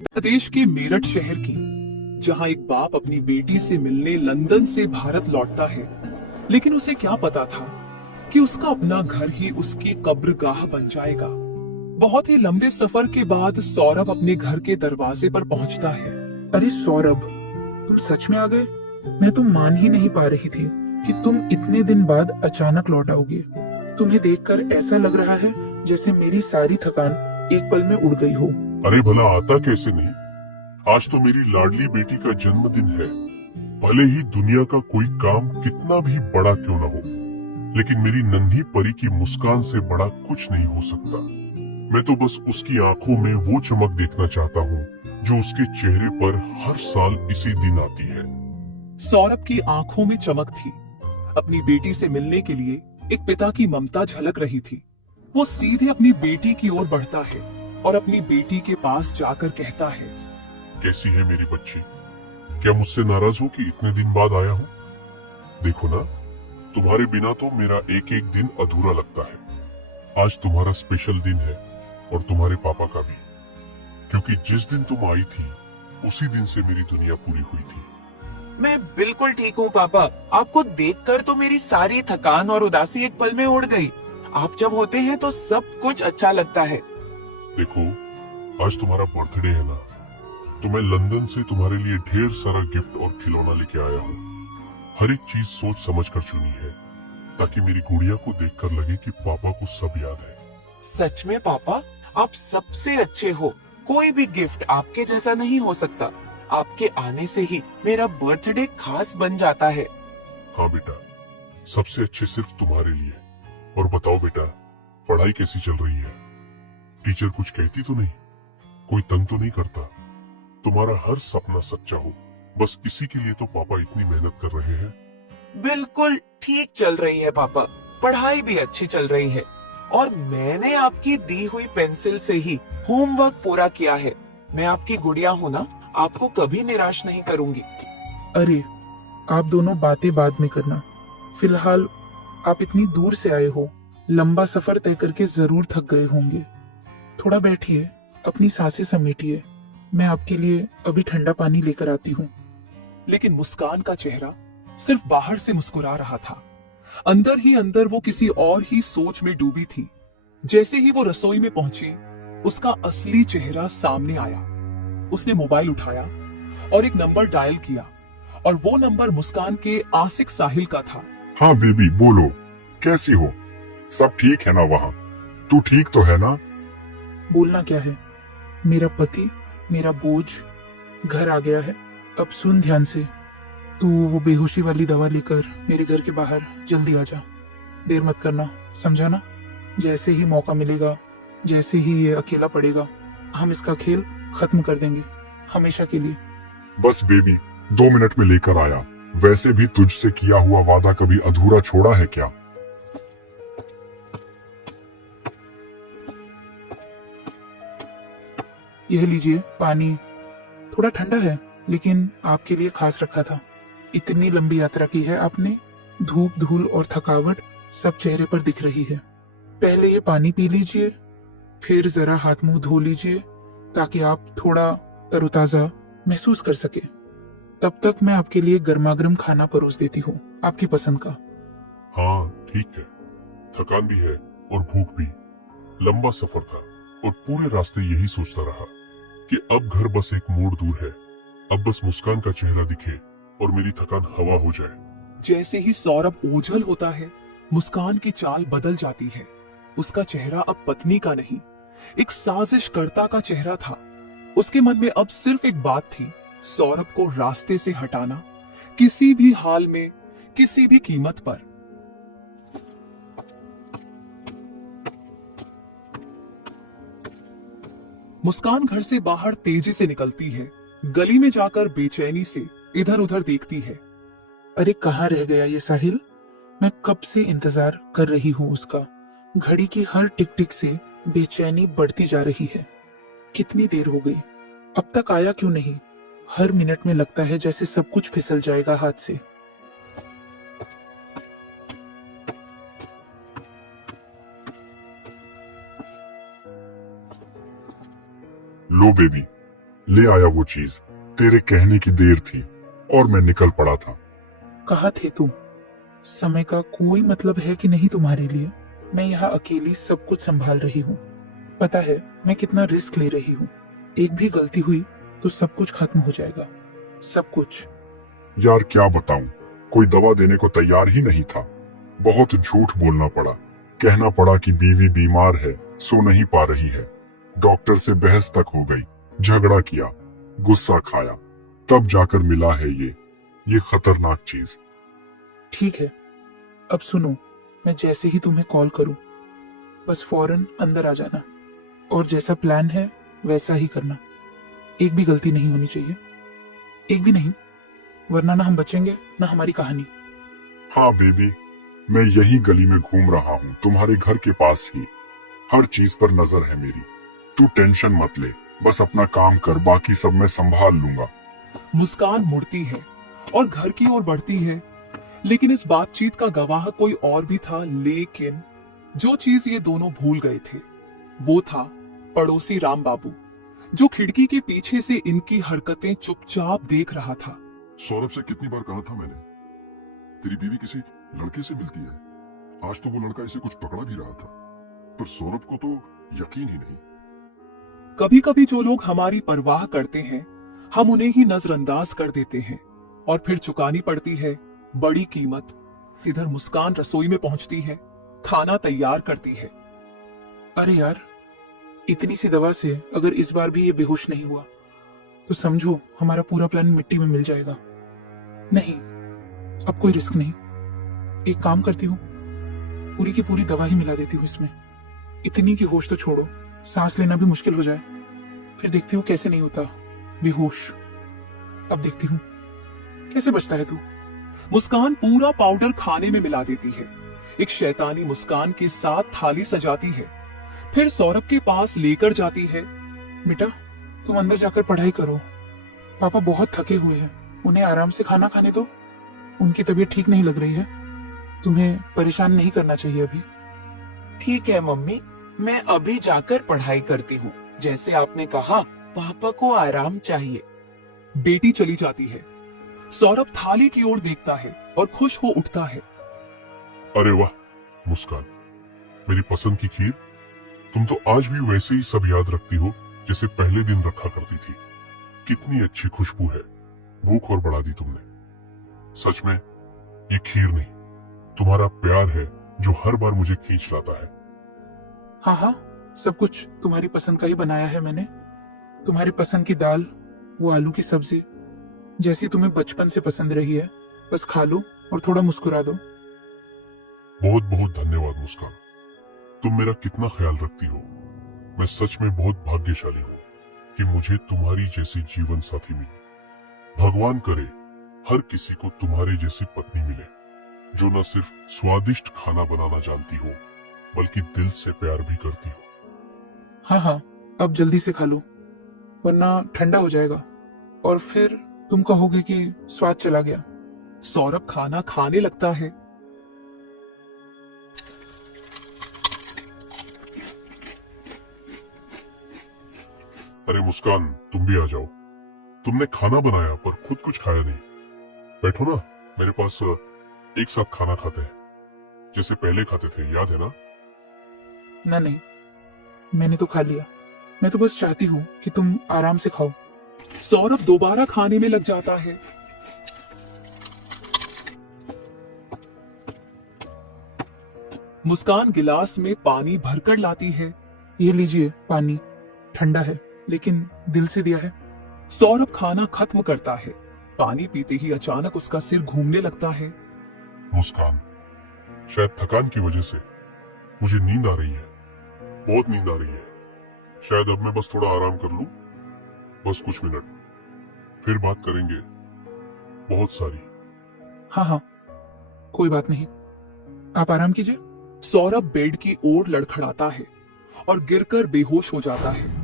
प्रदेश के मेरठ शहर की, जहां एक बाप अपनी बेटी से मिलने लंदन से भारत लौटता है, लेकिन उसे क्या पता था कि उसका अपना घर ही उसकी कब्रगाह बन जाएगा। बहुत ही लंबे सफर के बाद सौरभ अपने घर के दरवाजे पर पहुंचता है। अरे सौरभ, तुम सच में आ गए। मैं तो मान ही नहीं पा रही थी कि तुम इतने दिन बाद अचानक लौट आओगे। तुम्हें देखकर ऐसा लग रहा है जैसे मेरी सारी थकान एक पल में उड़ गई हो। अरे भला आता कैसे नहीं। आज तो मेरी लाडली बेटी का जन्मदिन है। भले ही दुनिया का कोई काम कितना भी बड़ा क्यों न हो, लेकिन मेरी नन्ही परी की मुस्कान से बड़ा कुछ नहीं हो सकता। मैं तो बस उसकी आंखों में वो चमक देखना चाहता हूँ जो उसके चेहरे पर हर साल इसी दिन आती है। सौरभ की आंखों में चमक थी। अपनी बेटी से मिलने के लिए एक पिता की ममता झलक रही थी। वो सीधे अपनी बेटी की ओर बढ़ता है और अपनी बेटी के पास जाकर कहता है, कैसी है मेरी बच्ची? क्या मुझसे नाराज हो कि इतने दिन बाद आया हूँ? देखो ना, तुम्हारे बिना तो मेरा एक एक दिन अधूरा लगता है। आज तुम्हारा स्पेशल दिन है और तुम्हारे पापा का भी, क्योंकि जिस दिन तुम आई थी उसी दिन से मेरी दुनिया पूरी हुई थी। मैं बिल्कुल ठीक हूँ पापा। आपको देखकर तो मेरी सारी थकान और उदासी एक पल में उड़ गई। आप जब होते हैं तो सब कुछ अच्छा लगता है। देखो, आज तुम्हारा बर्थडे है ना, तो मैं लंदन से तुम्हारे लिए ढेर सारा गिफ्ट और खिलौना लेके आया हूँ। हर एक चीज सोच समझ कर चुनी है, ताकि मेरी गुड़िया को देखकर लगे कि पापा को सब याद है। सच में पापा, आप सबसे अच्छे हो। कोई भी गिफ्ट आपके जैसा नहीं हो सकता। आपके आने से ही मेरा बर्थडे खास बन जाता है। हाँ बेटा, सबसे अच्छे सिर्फ तुम्हारे लिए। और बताओ बेटा, पढ़ाई कैसी चल रही है? टीचर कुछ कहती तो नहीं? कोई तंग तो नहीं करता? तुम्हारा हर सपना सच्चा हो, बस इसी के लिए तो पापा इतनी मेहनत कर रहे हैं। बिल्कुल ठीक चल रही है पापा। पढ़ाई भी अच्छी चल रही है और मैंने आपकी दी हुई पेंसिल से ही होमवर्क पूरा किया है। मैं आपकी गुड़िया हूँ ना, आपको कभी निराश नहीं करूंगी। अरे, आप दोनों बातें बाद में करना। फिलहाल आप इतनी दूर से आए हो, लंबा सफर तय करके जरूर थक गए होंगे। थोड़ा बैठिए, अपनी सांसें समेटिए। मैं आपके लिए अभी ठंडा पानी लेकर आती हूँ। लेकिन मुस्कान का चेहरा सिर्फ बाहर से मुस्कुरा रहा था। अंदर ही अंदर वो किसी और ही सोच में डूबी थी। जैसे ही वो रसोई में पहुंची, उसका असली चेहरा सामने आया। उसने मोबाइल उठाया और एक नंबर डायल किया, और वो नंबर मुस्कान के आसिक साहिल का था। हाँ बेबी, बोलो, कैसी हो? सब ठीक है ना वहाँ? तू ठीक तो है ना? बोलना क्या है, मेरा पति, मेरा बोझ घर आ गया है। अब सुन ध्यान से, तू वो बेहोशी वाली दवा लेकर मेरे घर के बाहर जल्दी आ जा। देर मत करना, समझा ना? जैसे ही मौका मिलेगा, जैसे ही ये अकेला पड़ेगा, हम इसका खेल खत्म कर देंगे, हमेशा के लिए। बस बेबी, 2 मिनट में लेकर आया। वैसे भी तुझसे किया हुआ वादा कभी अधूरा छोड़ा है क्या? यह लीजिए पानी। थोड़ा ठंडा है, लेकिन आपके लिए खास रखा था। इतनी लंबी यात्रा की है आपने, धूप, धूल और थकावट सब चेहरे पर दिख रही है। पहले ये पानी पी लीजिए, फिर जरा हाथ मुंह धो लीजिए, ताकि आप थोड़ा तरोताजा महसूस कर सके। तब तक मैं आपके लिए गर्मागर्म खाना परोस देती हूँ, आपकी पसंद का। हाँ ठीक है, थकान भी है और भूख भी। लंबा सफर था और पूरे रास्ते यही सोचता रहा कि अब घर बस एक मोड़ दूर है। अब बस मुस्कान का चेहरा दिखे और मेरी थकान हवा हो जाए। जैसे ही सौरभ ओझल होता है, मुस्कान की चाल बदल जाती है। उसका चेहरा अब पत्नी का नहीं, एक साजिशकर्ता का चेहरा था। उसके मन में अब सिर्फ एक बात थी, सौरभ को रास्ते से हटाना, किसी भी हाल में, किसी भी कीमत पर। मुस्कान घर से बाहर तेजी से निकलती है। गली में जाकर बेचैनी से इधर उधर देखती है। अरे कहाँ रह गया ये साहिल? मैं कब से इंतजार कर रही हूँ उसका। घड़ी की हर टिक टिक से बेचैनी बढ़ती जा रही है। कितनी देर हो गई, अब तक आया क्यों नहीं? हर मिनट में लगता है जैसे सब कुछ फिसल जाएगा हाथ से। लो बेबी, ले आया वो चीज। तेरे कहने की देर थी और मैं निकल पड़ा था। कहाँ थे तुम? समय का कोई मतलब है कि नहीं तुम्हारे लिए? मैं यहाँ अकेली सब कुछ संभाल रही हूँ। पता है मैं कितना रिस्क ले रही हूँ। एक भी गलती हुई तो सब कुछ खत्म हो जाएगा, सब कुछ। यार क्या बताऊं, कोई दवा देने को तैयार ही नहीं था। बहुत झूठ बोलना पड़ा, कहना पड़ा कि बीवी बीमार है, सो नहीं पा रही है। डॉक्टर से बहस तक हो गई, झगड़ा किया, गुस्सा खाया, तब जाकर मिला है ये खतरनाक चीज। ठीक है, अब सुनो, मैं जैसे ही तुम्हें कॉल करूं बस फौरन अंदर आ जाना और जैसा प्लान है वैसा ही करना। एक भी गलती नहीं होनी चाहिए, एक भी नहीं, वरना ना हम बचेंगे ना हमारी कहानी। हाँ बेबी, मैं यही गली में घूम रहा हूँ, तुम्हारे घर के पास ही। हर चीज पर नजर है मेरी। तू टेंशन मत ले, बस अपना काम कर, बाकी सब मैं संभाल लूंगा। मुस्कान मुड़ती है और घर की ओर बढ़ती है, लेकिन इस बातचीत का गवाह कोई और भी था। लेकिन जो चीज ये दोनों भूल गए थे वो था पड़ोसी राम बाबू, जो खिड़की के पीछे से इनकी हरकतें चुपचाप देख रहा था। सौरभ से कितनी बार कहा था मैंने, तेरी बीवी किसी लड़के से मिलती है। आज तो वो लड़का इसे कुछ पकड़ा भी रहा था, पर सौरभ को तो यकीन ही नहीं। कभी कभी जो लोग हमारी परवाह करते हैं हम उन्हें ही नजरअंदाज कर देते हैं और फिर चुकानी पड़ती है बड़ी कीमत। इधर मुस्कान रसोई में पहुंचती है, खाना तैयार करती है। अरे यार, इतनी सी दवा से अगर इस बार भी ये बेहोश नहीं हुआ तो समझो हमारा पूरा प्लान मिट्टी में मिल जाएगा। नहीं, अब कोई रिस्क नहीं। एक काम करती हूँ, पूरी की पूरी दवा ही मिला देती हूँ इसमें। इतनी की होश तो छोड़ो, सांस लेना भी मुश्किल हो जाए, फिर देखती हूँ कैसे नहीं होता बेहोश। अब देखती हूँ कैसे बचता है तू। मुस्कान पूरा पाउडर खाने में मिला देती है, एक शैतानी मुस्कान के साथ थाली सजाती है, फिर सौरभ के पास लेकर जाती है। बेटा तुम अंदर जाकर पढ़ाई करो, पापा बहुत थके हुए हैं, उन्हें आराम से खाना खाने दो। उनकी तबीयत ठीक नहीं लग रही है, तुम्हें परेशान नहीं करना चाहिए अभी। ठीक है मम्मी, मैं अभी जाकर पढ़ाई करती हूँ। जैसे आपने कहा, पापा को आराम चाहिए। बेटी चली जाती है। सौरभ थाली की ओर देखता है और खुश हो उठता है। अरे वाह मुस्कान, मेरी पसंद की खीर। तुम तो आज भी वैसे ही सब याद रखती हो जैसे पहले दिन रखा करती थी। कितनी अच्छी खुशबू है, भूख और बढ़ा दी तुमने। सच में ये खीर नहीं, तुम्हारा प्यार है जो हर बार मुझे खींच लाता है। हाँ हाँ, सब कुछ तुम्हारी पसंद का ही बनाया है मैंने। तुम्हारी पसंद की दाल, वो आलू की सब्जी, जैसी तुम्हें बचपन से पसंद रही है। बस खा लो और थोड़ा मुस्कुरा दो। बहुत बहुत धन्यवाद मुस्कान, तुम मेरा कितना ख्याल रखती हो। मैं सच में बहुत भाग्यशाली हूँ कि मुझे तुम्हारी जैसी जीवन साथी मिली। भगवान करे हर किसी को तुम्हारे जैसी पत्नी मिले, जो न सिर्फ स्वादिष्ट खाना बनाना जानती हो बल्कि दिल से प्यार भी करती हो। हाँ हाँ, अब जल्दी से खा लो वरना ठंडा हो जाएगा और फिर तुम कहोगे कि स्वाद चला गया। सौरभ खाना खाने लगता है। अरे मुस्कान, तुम भी आ जाओ। तुमने खाना बनाया पर खुद कुछ खाया नहीं। बैठो ना, मेरे पास एक साथ खाना खाते हैं, जैसे पहले खाते थे, याद है ना? ना नहीं, मैंने तो खा लिया। मैं तो बस चाहती हूँ कि तुम आराम से खाओ। सौरभ दोबारा खाने में लग जाता है। मुस्कान गिलास में पानी भरकर लाती है। ये लीजिए पानी, ठंडा है लेकिन दिल से दिया है। सौरभ खाना खत्म करता है। पानी पीते ही अचानक उसका सिर घूमने लगता है। मुस्कान, शायद थकान की वजह से मुझे नींद आ रही है, बहुत नींद आ रही है। शायद अब मैं बस थोड़ा आराम कर लूं, बस कुछ मिनट, फिर बात करेंगे बहुत सारी। हाँ हाँ, कोई बात नहीं, आप आराम कीजिए। सौरभ बेड की ओर लड़खड़ाता है और गिरकर बेहोश हो जाता है।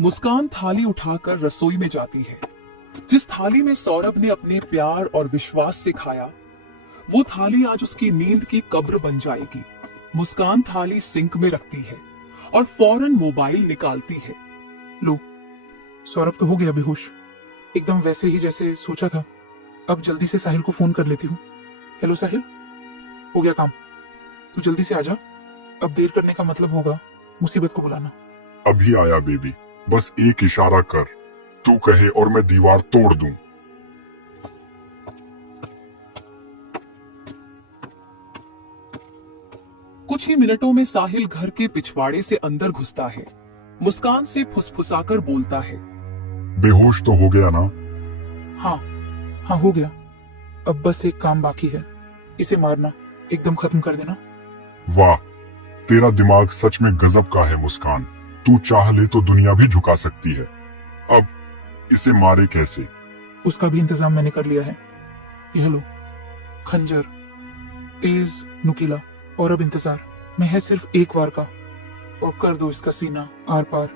मुस्कान थाली उठाकर रसोई में जाती है। जिस थाली में सौरभ ने अपने प्यार और विश्वास से खाया, वो थाली आज उसकी नींद की कब्र बन जाएगी। मुस्कान थाली सिंक में रखती है और फौरन मोबाइल निकालती है। लो, सौरभ तो हो गया बेहोश, एकदम वैसे ही जैसे सोचा था। अब जल्दी से साहिल को फोन कर लेती हूँ। हेलो साहिल, हो गया काम, तू जल्दी से आ जा। अब देर करने का मतलब होगा मुसीबत को बुलाना। अभी आया बेबी, बस एक इशारा कर, तू कहे और मैं दीवार तोड़ दूं। कुछ ही मिनटों में साहिल घर के पिछवाड़े से अंदर घुसता है। मुस्कान से फुसफुसाकर बोलता है, बेहोश तो हो गया ना? हाँ हाँ, हो गया। अब बस एक काम बाकी है, इसे मारना, एकदम खत्म कर देना। वाह, तेरा दिमाग सच में गजब का है मुस्कान। तू चाह ले तो दुनिया भी झुका सकती है। अब इसे मारे कैसे? उसका भी इंतजाम मैंने कर लिया है। यह लो, खंजर, तेज नुकीला, और अब इंतजार में है सिर्फ एक वार का, और कर दो इसका सीना आर पार।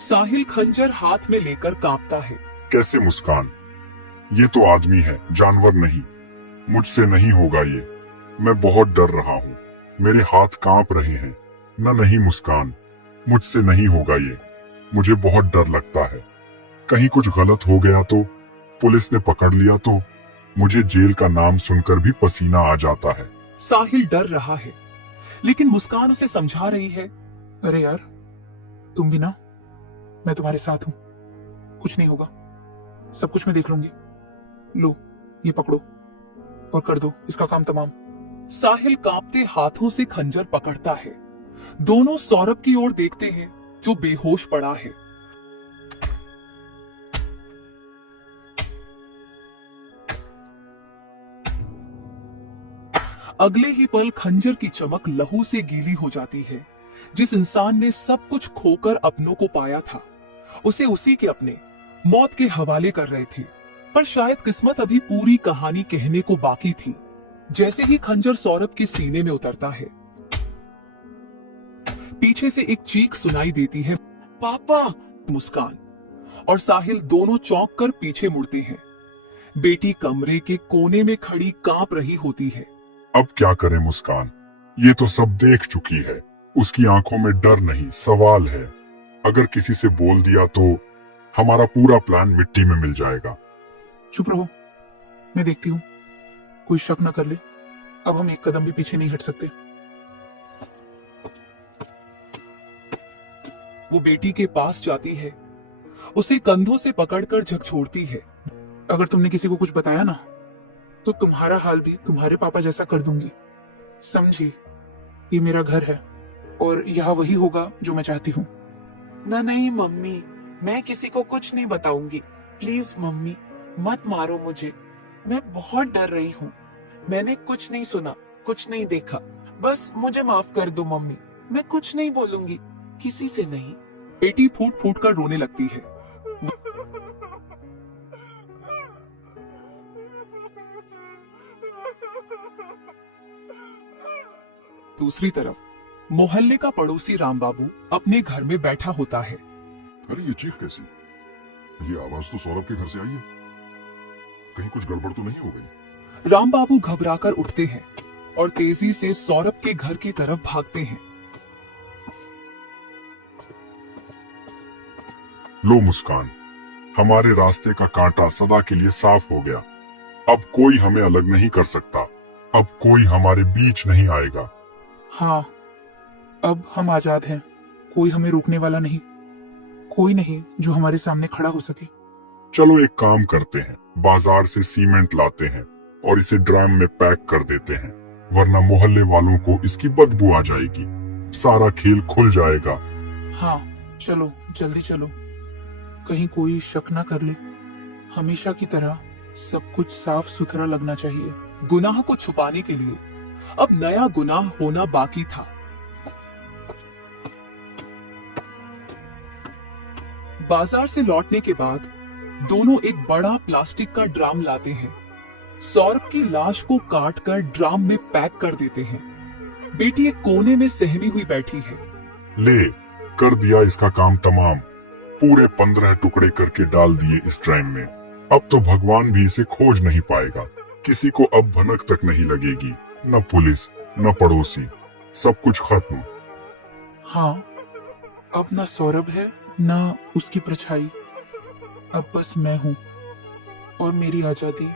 साहिल खंजर हाथ में लेकर कांपता है। कैसे मुस्कान? ये तो आदमी है, जानवर नहीं। मुझसे नहीं होगा ये। मैं बहुत डर रहा हूँ, मेरे हाथ कांप रहे हैं। नहीं मुस्कान, मुझसे नहीं होगा ये। मुझे बहुत डर लगता है, कहीं कुछ गलत हो गया तो, पुलिस ने पकड़ लिया तो। मुझे जेल का नाम सुनकर भी पसीना आ जाता है। साहिल डर रहा है, लेकिन मुस्कान उसे समझा रही है। अरे यार, तुम भी ना, मैं तुम्हारे साथ हूं, कुछ नहीं होगा, सब कुछ मैं देख लूंगी। लो, ये पकड़ो और कर दो इसका काम तमाम। साहिल कांपते हाथों से खंजर पकड़ता है। दोनों सौरभ की ओर देखते हैं, जो बेहोश पड़ा है। अगले ही पल खंजर की चमक लहू से गीली हो जाती है। जिस इंसान ने सब कुछ खोकर अपनों को पाया था, उसे उसी के अपने मौत के हवाले कर रहे थे। पर शायद किस्मत अभी पूरी कहानी कहने को बाकी थी। जैसे ही खंजर सौरभ के सीने में उतरता है, पीछे से एक चीख सुनाई देती है, पापा। मुस्कान और साहिल दोनों चौंक कर पीछे मुड़ते हैं। बेटी कमरे के कोने में खड़ी कांप रही होती है। अब क्या करें मुस्कान? ये तो सब देख चुकी है। उसकी आंखों में डर नहीं, सवाल है। अगर किसी से बोल दिया तो हमारा पूरा प्लान मिट्टी में मिल जाएगा। चुप रहो, मैं देखती हूँ, कोई शक न कर ले। अब हम एक कदम भी पीछे नहीं हट सकते। वो बेटी के पास जाती है, उसे कंधों से पकड़कर झकझोरती है। अगर तुमने किसी को कुछ बताया ना, तो तुम्हारा हाल भी तुम्हारे पापा जैसा कर दूंगी, समझी? ये मेरा घर है और यहाँ वही होगा जो मैं चाहती हूँ। नहीं मम्मी, मैं किसी को कुछ नहीं बताऊंगी। प्लीज मम्मी, मत मारो मुझे। मैं बहुत डर रही हूँ। मैंने कुछ नहीं सुना, कुछ नहीं देखा। बस मुझे माफ कर दो मम्मी। मैं कुछ नहीं बोलूंगी, किसी से नहीं। बेटी फूट फूट कर रोने लगती है। दूसरी तरफ मोहल्ले का पड़ोसी राम बाबू अपने घर में बैठा होता है। अरे ये चीख कैसी? ये आवाज तो सौरभ के घर से आई है। कहीं कुछ गड़बड़ तो नहीं हो गई? राम बाबू घबराकर उठते हैं और तेजी से सौरभ के घर की तरफ भागते हैं। लो मुस्कान, हमारे रास्ते का कांटा सदा के लिए साफ हो गया। अब कोई हमें अलग नहीं कर सकता। अब कोई हमारे बीच नहीं आएगा। हाँ, अब हम आजाद हैं। कोई हमें रोकने वाला नहीं, कोई नहीं जो हमारे सामने खड़ा हो सके। चलो एक काम करते हैं, बाजार से सीमेंट लाते हैं और इसे ड्रम में पैक कर देते हैं, वरना मोहल्ले वालों को इसकी बदबू आ जाएगी। सारा खेल खुल जाएगा। हाँ चलो, जल्दी चलो, कहीं कोई शक ना कर ले। हमेशा की तरह सब कुछ साफ सुथरा लगना चाहिए। गुनाह को छुपाने के लिए अब नया गुनाह होना बाकी था। बाजार से लौटने के बाद दोनों एक बड़ा प्लास्टिक का ड्राम लाते हैं। सौरभ की लाश को काटकर ड्राम में पैक कर देते हैं। बेटी एक कोने में सहमी हुई बैठी है। ले, कर दिया इसका काम तमाम। पूरे 15 टुकड़े करके डाल दिए इस ड्राम में। अब तो भगवान भी इसे खोज नहीं पाएगा। किसी को अब भनक तक नहीं लगेगी, न पुलिस न पड़ोसी, सब कुछ खत्म। हाँ, अब ना सौरभ है ना उसकी परछाई। अब बस मैं हूँ और मेरी आजादी